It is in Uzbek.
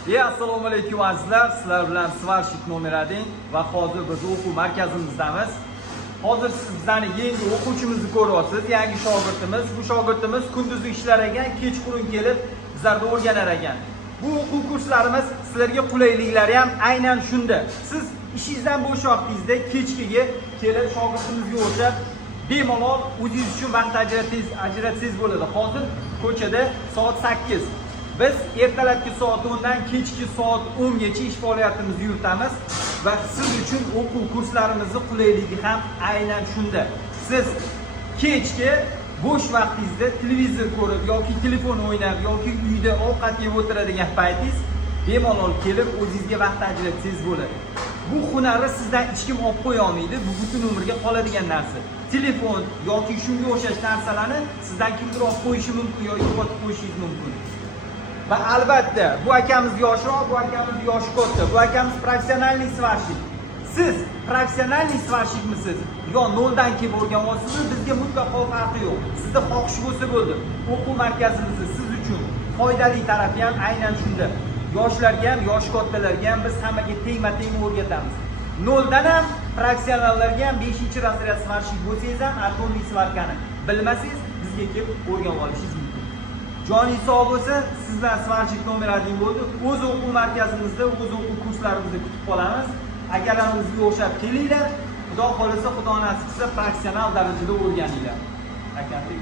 Assalomu alaykum azizlar. Sizlar bilan Svarshik nomer 1 va hozir biz o'quv markazimizdamiz. Hozir siz bizani yangi o'quvchimizni ko'ryapsiz, yangi shogirdimiz. Bu shogirdimiz kunduzi ishlar ekan, kechqurun kelib bizlarda o'rganar ekan. Bu o'quv kurslarimiz sizlarga qulayliklari ham aynan shunda. Siz ishingizdan bo'sh vaqtingizda kechkiga kelib shogirdimizga o'xshab bemalol o'zingiz uchun vaqt ajratsangiz bo'ladi. Hozir ko'chada soat 8. Biz ertalabki soat 10 dan kechki soat 10 gacha ish faoliyatimizni yuritamiz va siz uchun o'quv kurslarimizning qulayligi ham aynan shunda. Siz kechki bo'sh vaqtingizda televizor ko'rib yoki telefon o'ynab yoki uyda ovqat yeb o'tiradigan paytingiz bemalol kelib o'zingizga vaqt ajratsangiz bo'ladi. Bu hunarni sizdan hech kim olib qo'ya olmaydi. Bu butun umrga qoladigan narsa. Telefon yoki shunga o'xshash narsalarni sizdan kimdir olib qo'yishi mumkin yoki yo'qotib qo'yishingiz mumkin. Va albatta bu akamiz yoshroq, bu akamiz yoshi katta, bu akamiz professionalniy svarshik. Siz professionalniy svarshikmisiz yo noldan kelib o'rganyapsizmi? Bizga mutlaqo farqi yo'q. Sizda xohish bo'lsa bo'ldi. O'quv markazimiz siz uchun foydali tarafi ham aynan shunda. Yoshlarga ham, yosh kattalarga ham biz hammaga teng o'rgatamiz. Noldan ham professionallarga ham 5-razryad svarshik bo'lsangiz ham atomik svarkani bilmasangiz bizga kelib o'rganib olishingiz mumkin. Joningiz sog' bo'lsa, sizlar Svarshik nomer 1 bo'ldi. O'z o'quv markazimizda, o'z o'quv kurslarimizda kutib qolamiz. Akalarimizga o'xshab kelinglar. Xudo xolisa, Xudo nasib qilsa, professional darajada o'rganinglar. Akaning